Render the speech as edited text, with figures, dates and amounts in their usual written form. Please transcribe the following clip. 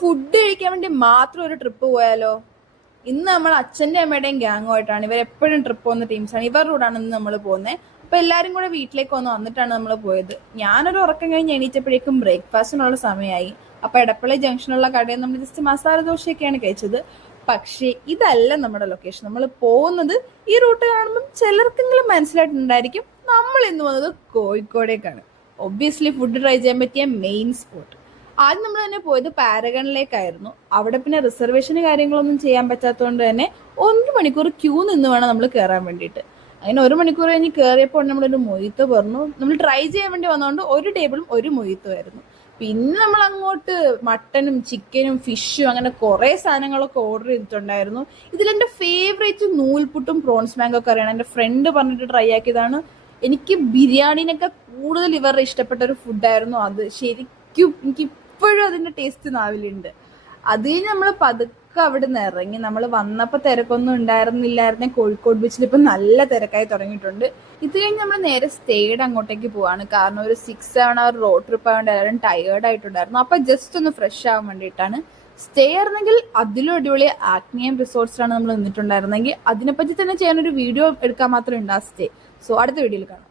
Food കഴിക്കാൻ വേണ്ടി മാത്രം ഒരു ട്രിപ്പ് പോയാലോ? ഇന്ന് നമ്മൾ അച്ഛൻ്റെ അമ്മയുടെയും ഗ്യാങ്ങുമായിട്ടാണ്. ഇവർ എപ്പോഴും ട്രിപ്പ് പോകുന്ന ടീംസാണ്. ഇവരുടെ കൂടാണ് ഇന്ന് നമ്മൾ പോകുന്നത്. അപ്പോൾ എല്ലാവരും കൂടെ വീട്ടിലേക്ക് വന്നിട്ടാണ് നമ്മൾ പോയത്. ഞാനൊരു ഉറക്കം കഴിഞ്ഞ് എണീറ്റപ്പോഴേക്കും ബ്രേക്ക്ഫാസ്റ്റിനുള്ള സമയമായി. അപ്പോൾ എടപ്പള്ളി ജംഗ്ഷനുള്ള കടയിൽ നമ്മൾ ജസ്റ്റ് മസാല ദോശയൊക്കെയാണ് കഴിച്ചത്. പക്ഷേ ഇതല്ല നമ്മുടെ ലൊക്കേഷൻ. നമ്മൾ പോകുന്നത് ഈ റൂട്ട് കാണുമ്പം ചിലർക്കെങ്കിലും മനസ്സിലായിട്ടുണ്ടായിരിക്കും, നമ്മൾ ഇന്ന് വന്നത് കോഴിക്കോടേക്കാണ്. ഒബ്വിയസ്ലി ഫുഡ് ട്രൈ ചെയ്യാൻ പറ്റിയ മെയിൻ സ്പോട്ട്. ആദ്യം നമ്മൾ തന്നെ പോയത് പാരഗണിലേക്കായിരുന്നു. അവിടെ പിന്നെ റിസർവേഷന് കാര്യങ്ങളൊന്നും ചെയ്യാൻ പറ്റാത്തതുകൊണ്ട് തന്നെ 1 മണിക്കൂർ ക്യൂ നിന്ന് വേണം നമ്മൾ കയറാൻ വേണ്ടിയിട്ട്. അങ്ങനെ 1 മണിക്കൂർ കഴിഞ്ഞ് കയറിയപ്പോൾ നമ്മളൊരു മൊയ്ത്തോ പറഞ്ഞു. നമ്മൾ ട്രൈ ചെയ്യാൻ വേണ്ടി വന്നതുകൊണ്ട് ഒരു ടേബിളും ഒരു മൊയ്ത്തോ ആയിരുന്നു. പിന്നെ നമ്മൾ അങ്ങോട്ട് മട്ടനും ചിക്കനും ഫിഷും അങ്ങനെ കുറേ സാധനങ്ങളൊക്കെ ഓർഡർ ചെയ്തിട്ടുണ്ടായിരുന്നു. ഇതിലെൻ്റെ ഫേവറേറ്റ് നൂൽപുട്ടും പ്രോൺസ് മാംഗോ കറിയാണ്. എൻ്റെ ഫ്രണ്ട് പറഞ്ഞിട്ട് ട്രൈ ആക്കിയതാണ്. എനിക്ക് ബിരിയാണിനൊക്കെ കൂടുതൽ ഇവരുടെ ഇഷ്ടപ്പെട്ട ഒരു ഫുഡായിരുന്നു അത്. ശരിക്കും എനിക്ക് ഇപ്പോഴും അതിൻ്റെ ടേസ്റ്റ് നാവിലുണ്ട്. അത് കഴിഞ്ഞ് നമ്മൾ പതുക്കെ അവിടെ നിന്ന് ഇറങ്ങി. നമ്മൾ വന്നപ്പോൾ തിരക്കൊന്നും ഉണ്ടായിരുന്നില്ലായിരുന്നെ. കോഴിക്കോട് ബീച്ചിൽ ഇപ്പം നല്ല തിരക്കായി തുടങ്ങിയിട്ടുണ്ട്. ഇത് കഴിഞ്ഞ് നമ്മൾ നേരെ സ്റ്റേയുടെ അങ്ങോട്ടേക്ക് പോവാണ്. കാരണം ഒരു 6-7 hour റോഡ് ട്രിപ്പ് ആയതുകൊണ്ട് എല്ലാവരും ടയേർഡ് ആയിട്ടുണ്ടായിരുന്നു. അപ്പം ജസ്റ്റ് ഒന്ന് ഫ്രഷ് ആവാൻ വേണ്ടിയിട്ടാണ്. സ്റ്റേ ആയിരുന്നെങ്കിൽ അതിലും അടിപൊളി ആഗ്നേയം റിസോർട്സിലാണ് നമ്മൾ നിന്നിട്ടുണ്ടായിരുന്നെങ്കിൽ അതിനെപ്പറ്റി തന്നെ ചെയ്യാനൊരു വീഡിയോ എടുക്കാൻ മാത്രമേ ഉണ്ട് ആ സ്റ്റേ. സോ അടുത്ത വീഡിയോയിൽ കാണാം.